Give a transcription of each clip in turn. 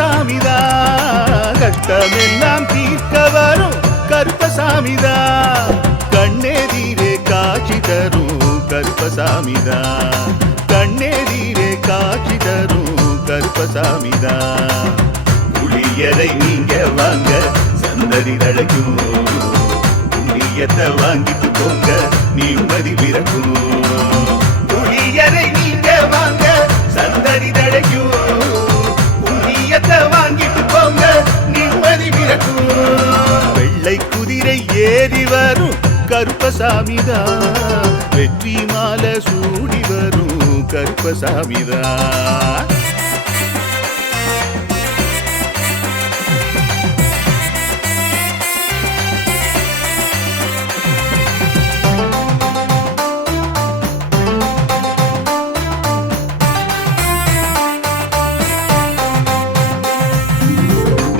கருப்பசாமிதா கட்டமெல்லாம் தீர்க்க வரும் கருப்பசாமிதான் கண்ணெதிரே காட்சி தரும் கருப்பசாமிதான் கண்ணெதிரே காட்சி தரும் கருப்பசாமிதா புளியரை நீங்க வாங்க சந்ததி தழைக்கும். புளியத்தை வாங்கிட்டு போங்க குதிரை ஏறி வரும். கருப்பசாமிதா வெற்றி மாலை சூடி வரும். கருப்பசாமிதா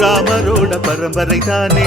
ராமரோட பரம்பரை தானே